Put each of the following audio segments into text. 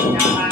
Now I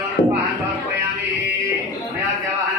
स्वाहा समर्पयामि मया देवः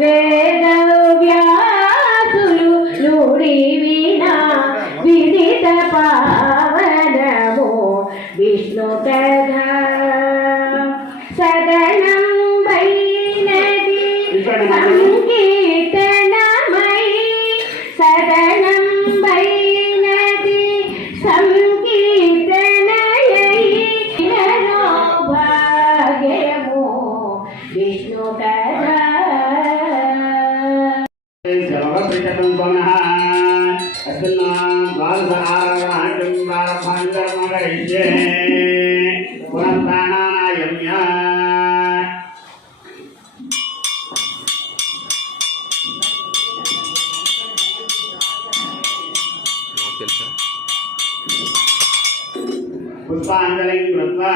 যে पुष्पाञ्जलिं कृत्वा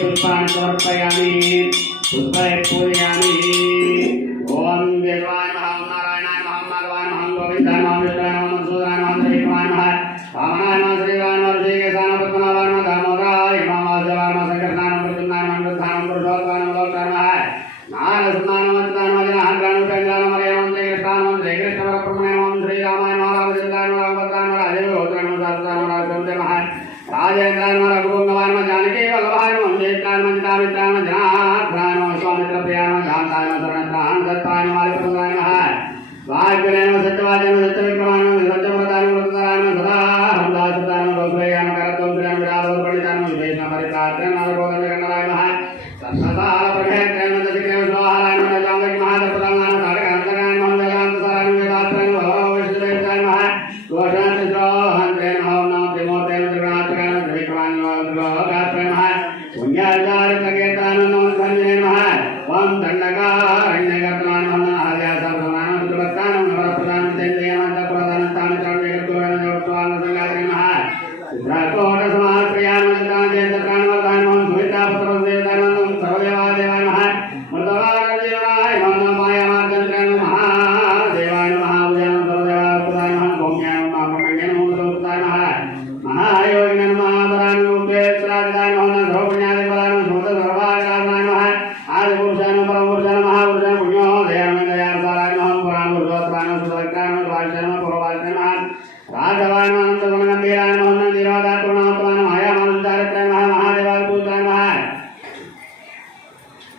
पुष्पाणि समर्पयामि पुष्पै पूजयामि ॐ निर्वाण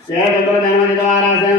సేవ చంద్రోదయం ద్వారా సేవ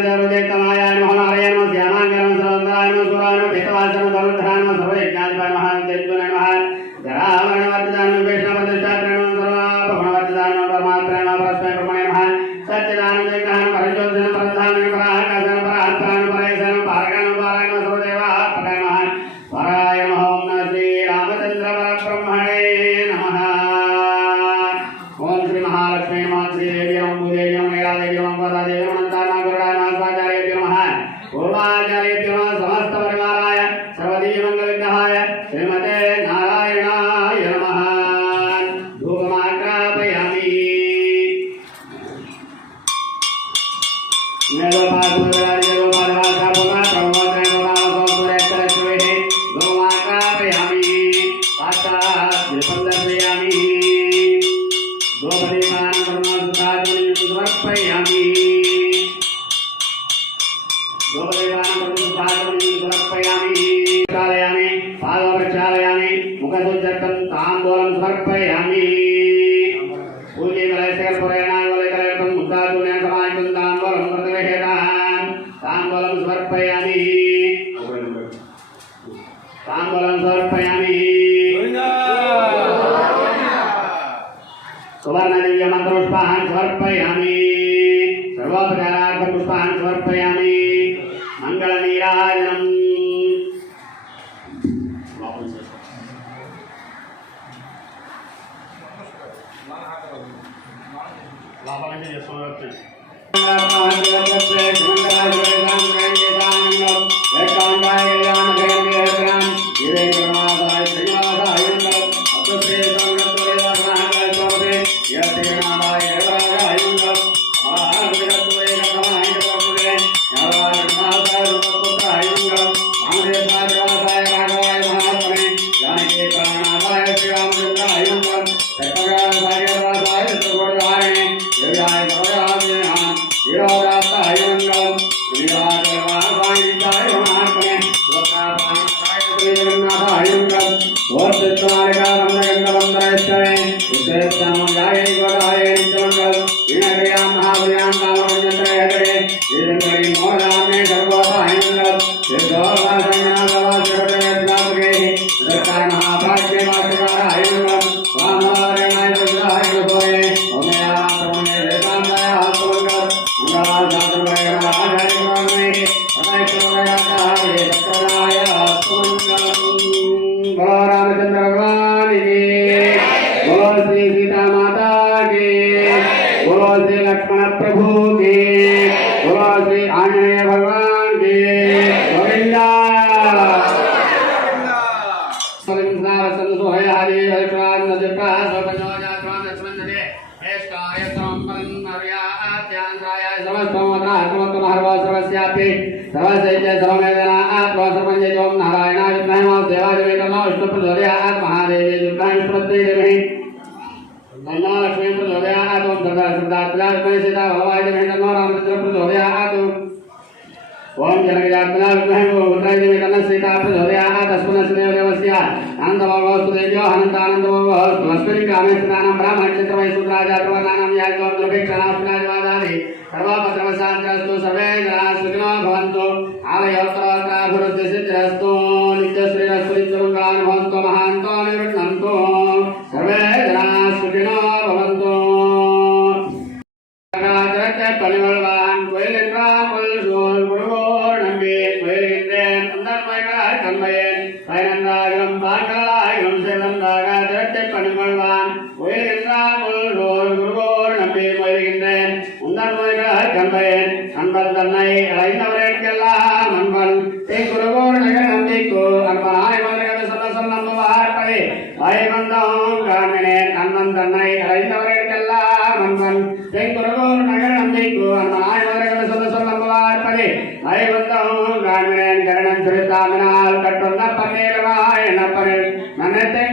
ఓం జనగజాత్మనా విద్మహే ఉత్తరాయణి కన్న శ్రీకాప్రచోదయాః తస్మిన్ శ్రీదేవస్య అనంతభవస్తు దేవ్యో అస్మిన్ కామే స్నానం బ్రాహ్మణక్షేత్ర వైశుద్రాజాతవర్ణానం యాజ్ఞోర్లభిక్షణాస్మినాజవాదాది సర్వపత్రవశాంతరస్తు సర్వే జనాః సుఖినో భవంతు ఆలయోత్తరోత్తరాభివృద్ధి సిద్ధిరస్తు தன்னை அழைத்தவர்களுக்கெல்லாம் நண்பன் ஜெய் குருகோர் நகரம் ஜெய்கோ அந்த ஆழ்வர்கள் சொல்ல சொல்ல பார்ப்பதே ஐவந்தம் காண்கிறேன். கரணம் திருத்தாமினால் கட்டுள்ள பன்னீரவாய் எனப்பரு நன்னத்தை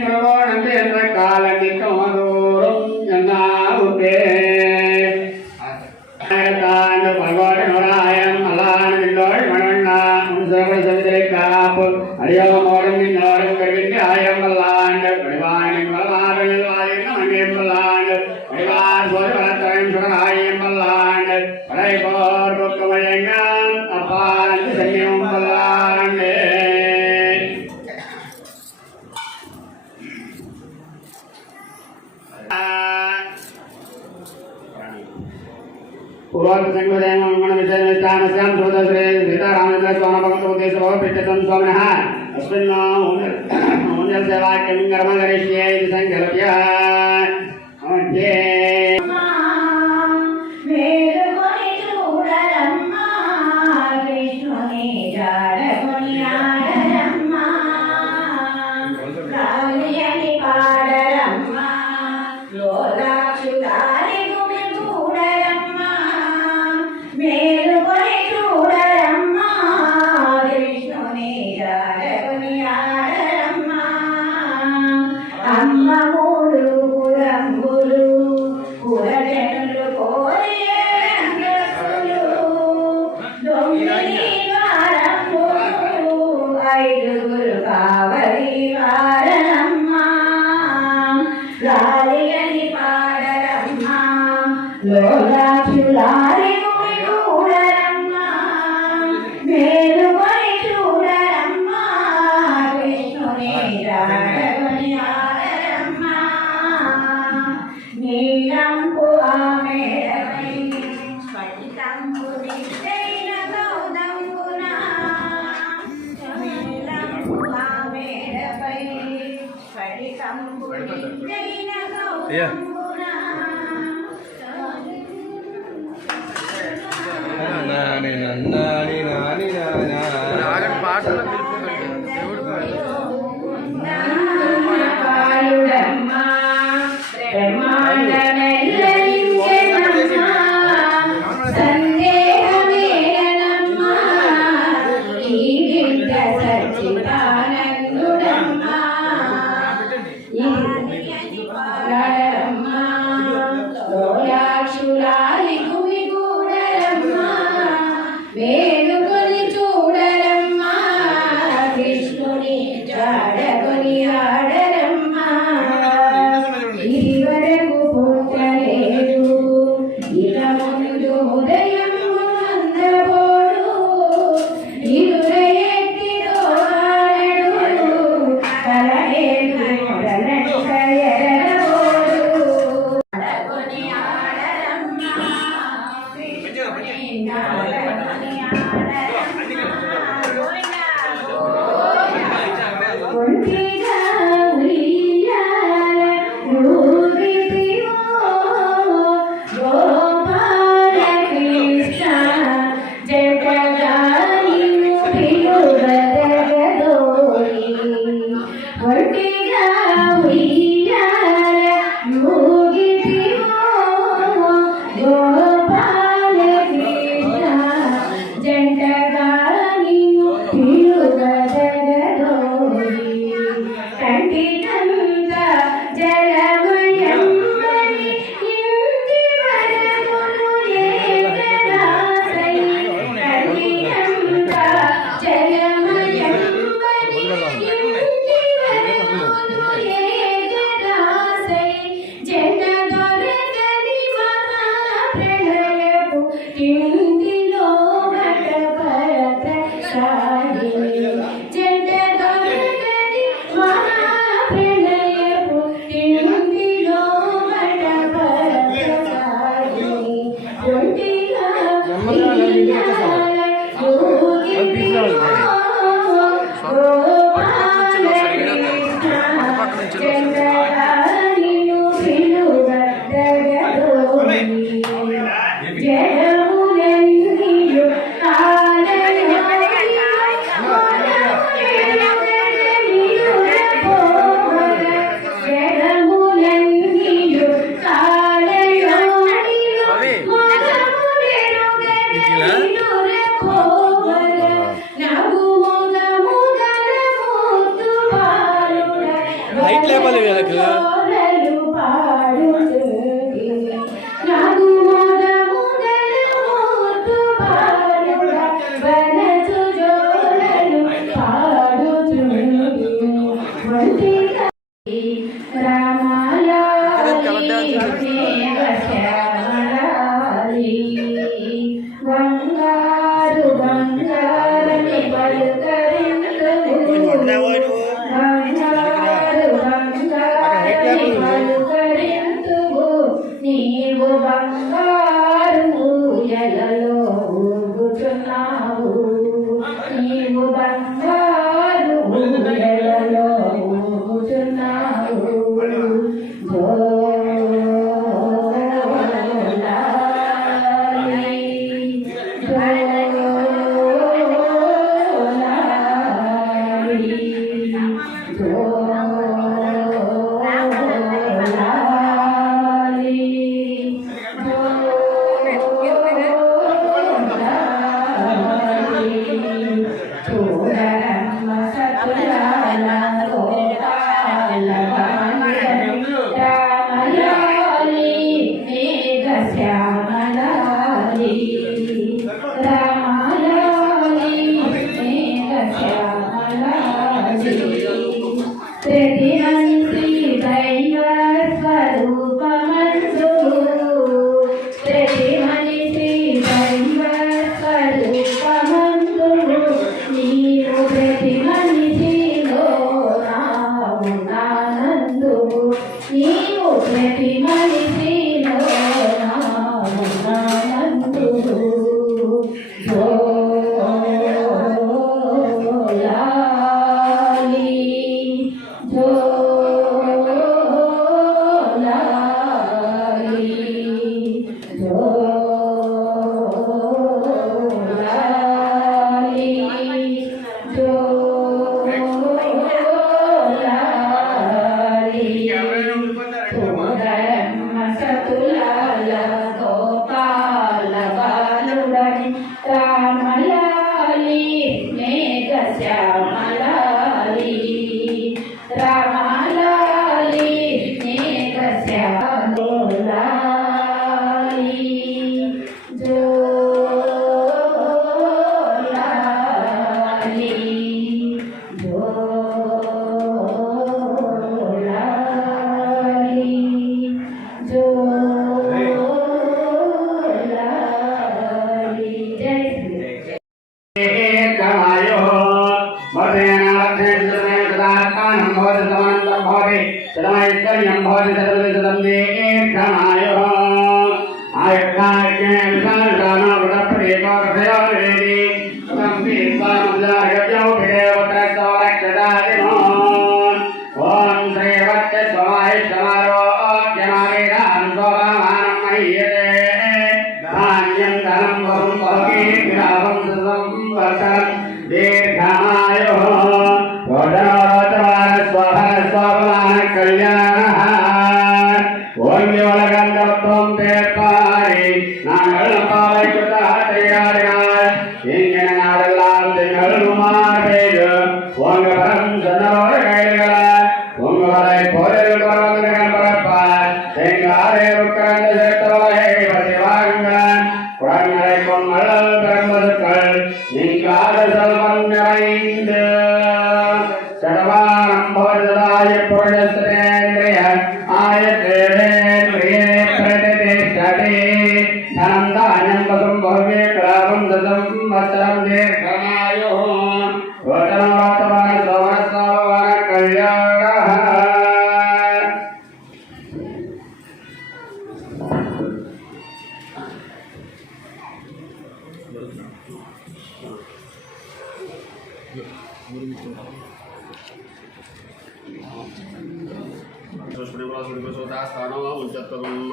सर्वं पितृत्वं स्वामिनः अस्मिन्नाम होने सेवा किं कर्म करिष्ये इति सङ्कल्प्य లోలాచులారి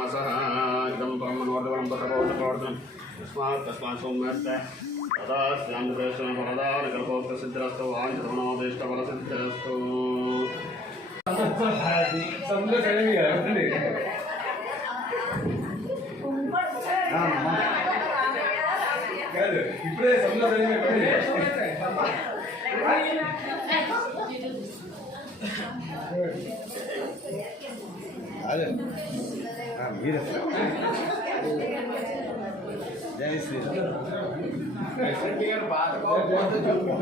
ఉచ్చత్వమసః ఇదం బ్రహ్మణోర్ధవరం పతపోతపోర్ధనం తస్మాత్ తస్మాత్ సౌమ్యస్త తదా స్యాంధ్రేశ్వరం ఫలదాన కల్పోక్త సిద్ధిరస్తు Família? Deve ser. Deve ser é armado, com a porta de um.